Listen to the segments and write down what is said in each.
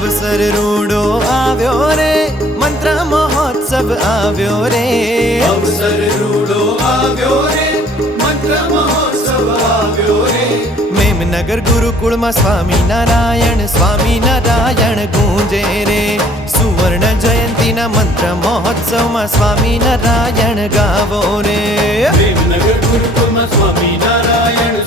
अवसर रूडो आव्यो रे, मंत्र महोत्सव आव्यो रे। अवसर रूडो आव्यो रे, मंत्र महोत्सव आव्यो रे। मेमनगर गुरुकुल में स्वामी नारायण गूंजे रे। सुवर्ण जयंती ना मंत्र महोत्सव में स्वामी नारायण गावो रे। मेमनगर गुरुकुल में स्वामी नारायण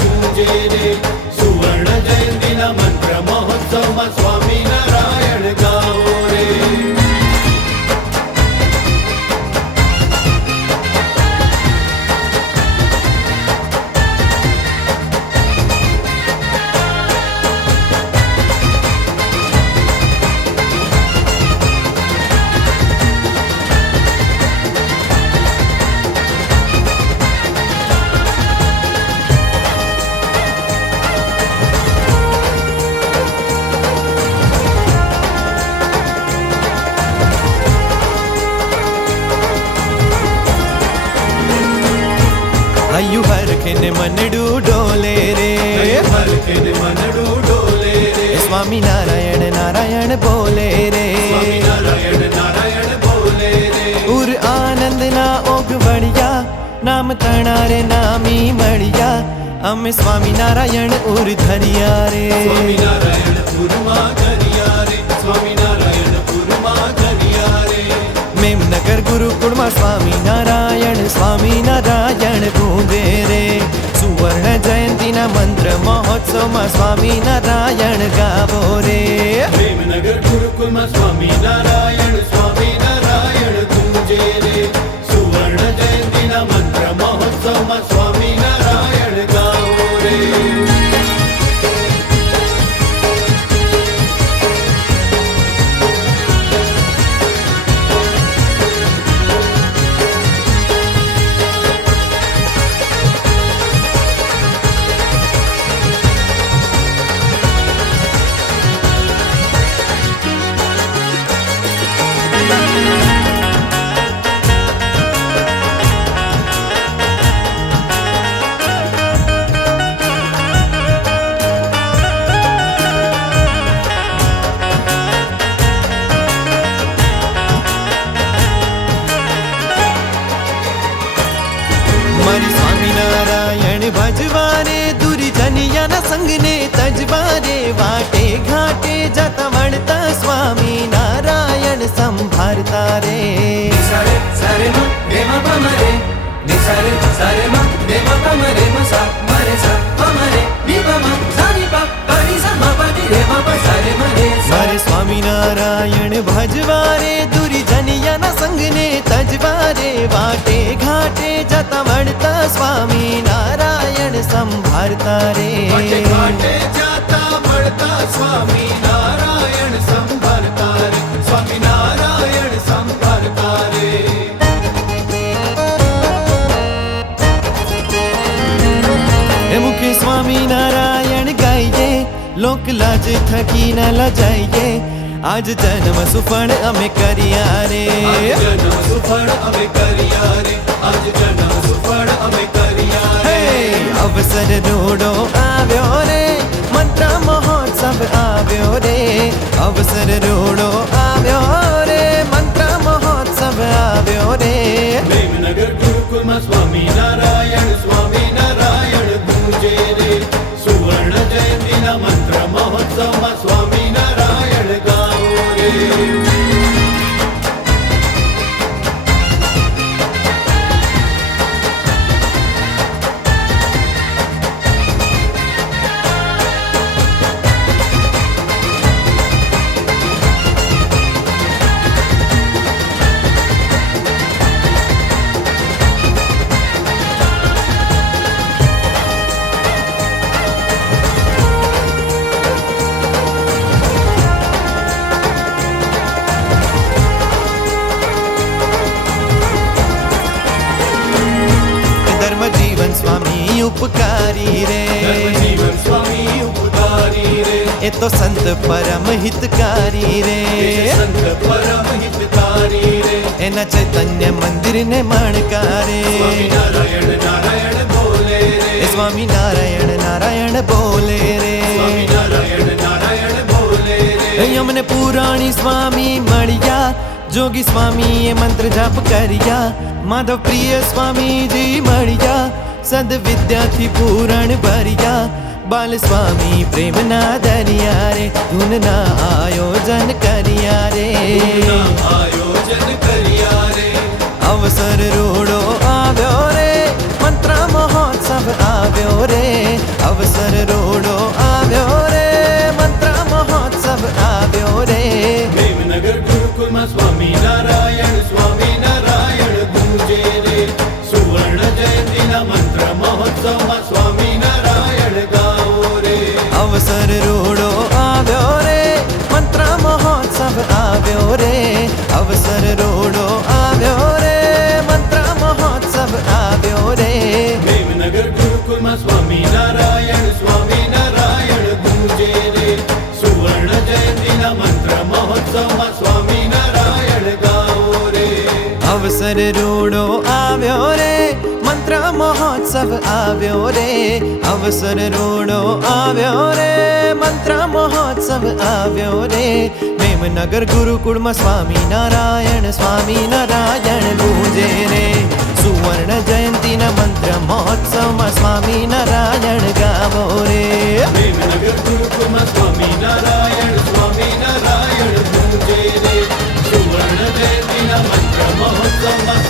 गूंजे रे। सुवर्ण जयंती ना मंत्र महोत्सव में स्वामी नारायण गावो रे। अयु हर खिन मनडू डोले रे, हर खिन मनडू डोले रे। स्वामी नारायण बोले रे, स्वामी नारायण बोले रे। उर आनंद ना ओग बढ़िया, नाम तणारे नामी मड़िया। अमे स्वामी नारायण उर धरिया रे। स्वामी नारायण उरमा धरिया रे। स्वामी नारायण उरमा धरिया रे। मेमनगर गुरुकुल में स्वामी नारायण गूंजे रे। सुवर्ण जयंती ना मंत्र महोत्सव में स्वामी नारायण गावो रे। मेमनगर गुरुकुल में स्वामी नारायण गूंजे रे। सुवर्ण जयंती ना मंत्र महोत्सव में स्वामी नारायण गावो रे। मारी स्वामी नारायण भजवारे, दुर्जनिया न संग ने तजवारे। वाटे घाटे जाता वणता स्वामी नारायण संभारता रे। निसारे सारे म देवा पमरे, निसारे सारे म देवा पमरे मसा मरे सा पमरे दीपम सानी पा परी सा म पति देवा प सारे मरे सा। मारे स्वामी नारायण भजवारे, दुर्जनिया न संग ने तजवारे। वाटे घाटे जाता वणता स्वामी नारायण संभारता रे। वाटे घाटे जाता वणता स्वामी नारायण संभारता रे। स्वामी नारायण संभारता रे। ए मुखे स्वामी नारायण गाइए, लोक लाज थकी न लजाइए। आज जन्म सुफल अमे करिया रे। आज जन्म सुफल अमे करिया रे। आज जन्म सुफल अमे करिया रे। अवसर रूडो आव्यो रे, मंत्र महोत्सव आव्यो रे। अवसर रूडो आव्यो रे, मंत्र महोत्सव आव्यो रे। मेमनगर गुरुकुल में स्वामी नारायण गूंजे रे। सुवर्ण जयंती ना मंत्र महोत्सव में स्वामी नारायण गावो रे। स्वामी उपकारी रे। जीवन स्वामी उपकारी रे। ए तो संत परम हितकारी रे। संत परम हितकारी रे। एना चैतन्य मंदिर ने मणकारे। स्वामी नारायण बोले रे। स्वामी नारायण बोले रे। स्वामी नारायण बोले અમને પુરાણી સ્વામી મળ્યા, જોગી સ્વામીએ મંત્ર જાપ કર્યા, માધવ પ્રિય સ્વામીજી મળ્યા, સદવિદ્યાથી પૂરણ ભર્યા, બાલ સ્વામી પ્રેમના દરિયા રે, ધૂનના આયોજન કર્યા રે, આયોજન કર્યા રે. અવસર રોડો આવ્યો રે, મંત્ર મહોત્સવ આવ્યો રે, અવસર રોડો આવ્યો રે, મંત્ર મહોત્સવ આવ્યો રે. પ્રેમનગર ગુરુકુળમાં સ્વામિનારાયણ ગુંજે રે, સુવર્ણ જયંતિના મંત્ર મહોત્સવમાં સ્વામિનારાયણ ગાઓ રે. અવસર રોડો આવ્યો રે, મંત્ર મહોત્સવ આવ્યો રે, અવસર રોડો આવ્યો રે, મંત્ર મહોત્સવ આવ્યો રે. પ્રેમનગર ગુરુકુળમાં સ્વામિનારાયણ ગુંજે રે, સુવર્ણ જયંતિના મંત્ર મહોત્સવમાં સ્વામિનારાયણ ગાઓ રે. અવસર રોડો આવ્યો રે, મંત્ર મહોત્સવ આવ્યો રે, અવસર રોડો આવ્યો રે, મંત્ર મહોત્સવ આવ્યો રે. મેમનગર ગુરુકુળમાં સ્વામિનારાયણ ગુંજે રે, સુવર્ણ જયંતિના મંત્ર મહોત્સવમાં સ્વામિનારાયણ ગાવો રે. પ્રેમનગર ગુરુકુળમાં સ્વામિનારાયણ ગુંજે રે, સુવર્ણ જયંતિના મંત્ર મહોત્સવમાં